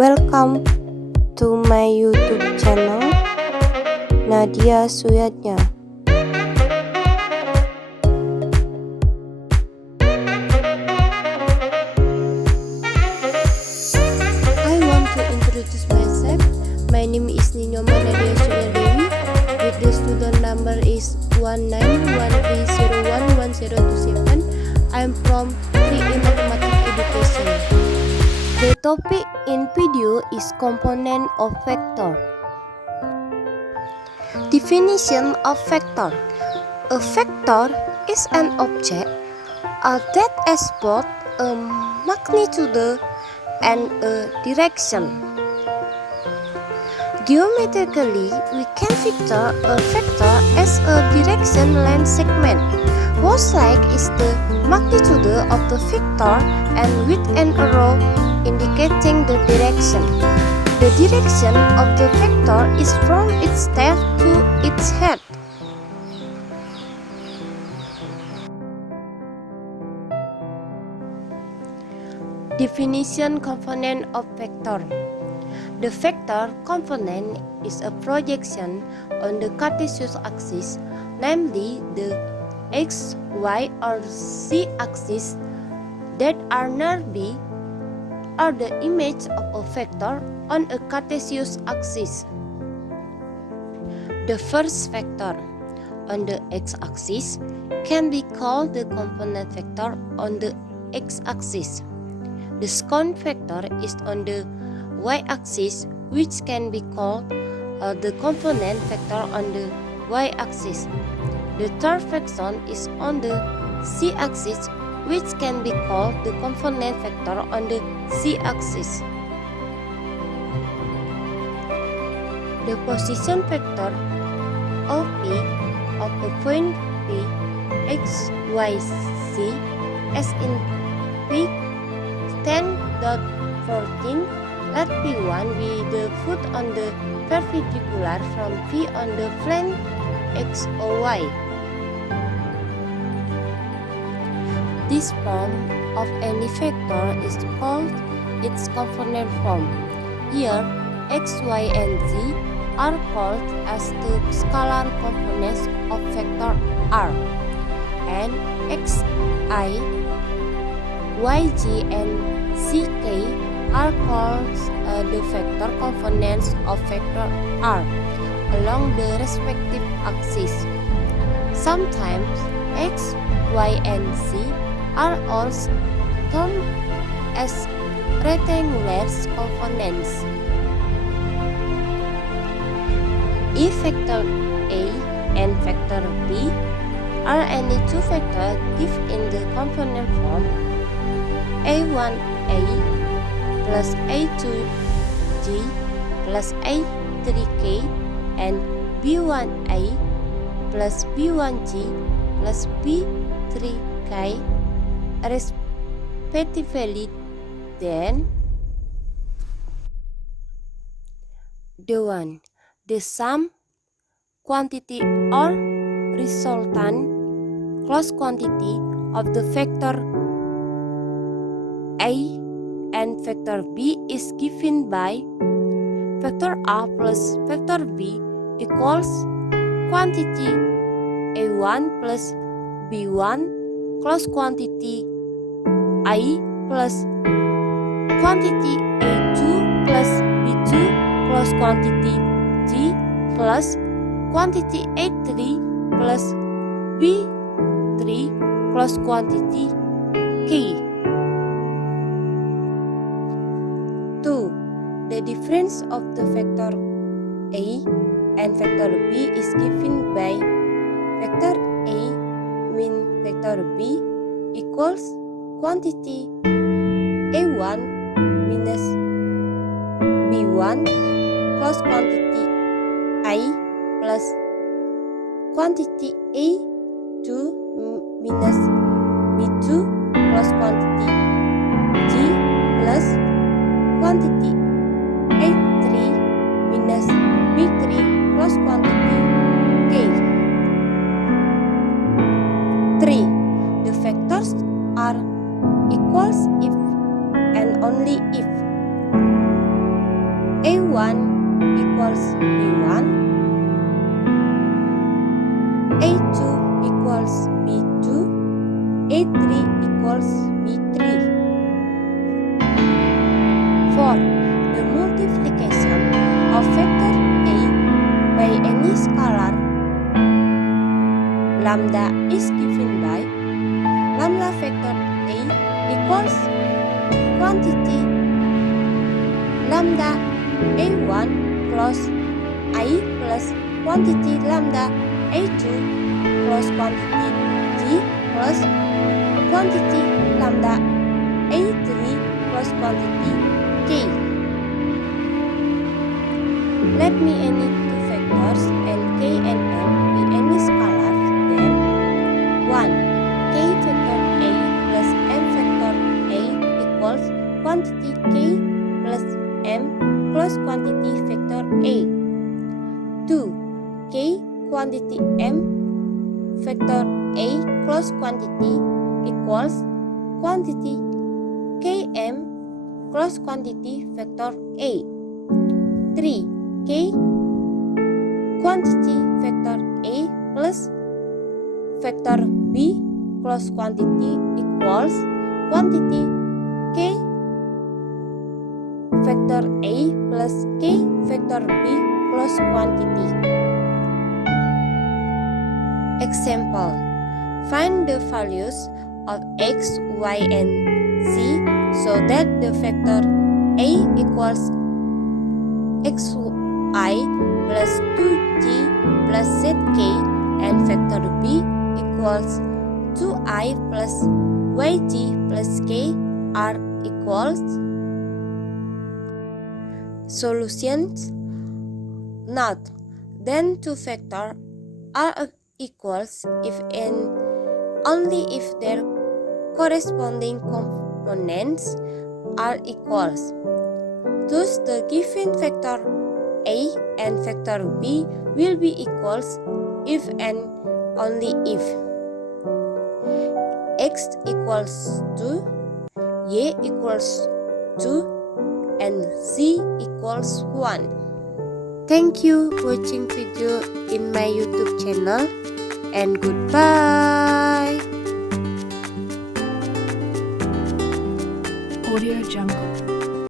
Welcome to my YouTube channel, Nadyah Suyadnya. I want to introduce myself. My name is Nyoman Nadyah Dewi. With the student number is 19130111027. I am from 3 in Mathematic Education. The topic in video is component of vector. Definition of vector. A vector is an object that has both a magnitude and a direction. Geometrically, we can picture a vector as a direction line segment, whose length is the magnitude of the vector and with an arrow indicating the direction. The direction of the vector is from its tail to its head. Definition component of vector. The vector component is a projection on the Cartesian axis, namely the x, y, or z axis that are nearby are the image of a vector on a Cartesian axis. The first vector on the x-axis can be called the component vector on the x-axis. The second vector is on the y-axis, which can be called the component vector on the y-axis. The third vector is on the z-axis, which can be called the component vector on the z-axis. The position vector of P of a point P, x, y, z as in P 10.14, let P1 be the foot on the perpendicular from P on the plane x or y. This form of any vector is called its component form. Here, x, y, and z are called as the scalar components of vector R, and x, I, y, z, and z, k are called the vector components of vector R along the respective axes. Sometimes x, y, and z are also termed as rectangular components. If vector A and vector B are any two vectors given in the component form A1A plus A2G plus A3K and B1A plus B1G plus B3K respectively, then the sum quantity or resultant closed quantity of the vector A and vector B is given by vector A plus vector B equals quantity A1 plus B1 closed quantity I plus quantity A2 plus B2 closed quantity G plus quantity A3 plus B3 closed quantity K. 2. The difference of the vector A and vector B is given by vector A min vector B equals quantity A1 minus B1 plus quantity I plus quantity A2 minus B2 plus quantity G plus quantity A3 minus B3 plus quantity K. 3. The vectors are equals if and only if A1 equals B1, A2 equals B2, A3 equals B3. For the multiplication of vector A by any scalar, lambda is given by lambda vector A equals quantity lambda A1 plus I plus quantity lambda A2 plus quantity G plus quantity lambda A3 plus quantity K. Let me any two vectors and K and M be any scalar, then 1. K vector A plus M vector A equals quantity K plus M plus quantity vector A. 2. K quantity M vector A plus quantity equals quantity Km plus quantity vector A. 3. K quantity vector A plus vector B plus quantity equals quantity K vector A plus K vector B plus quantity. Example: find the values of x, y, and z so that the vector A equals xy plus 2g plus zk and vector B equals 2i plus yg plus k are equals. Solutions: Note: then two vectors are equals if and only if their corresponding components are equals. Thus, the given vector A and vector B will be equals if and only if x equals 2, y equals 2, and z equals 1. Thank you for watching video in my YouTube channel, and goodbye. Audio Jungle.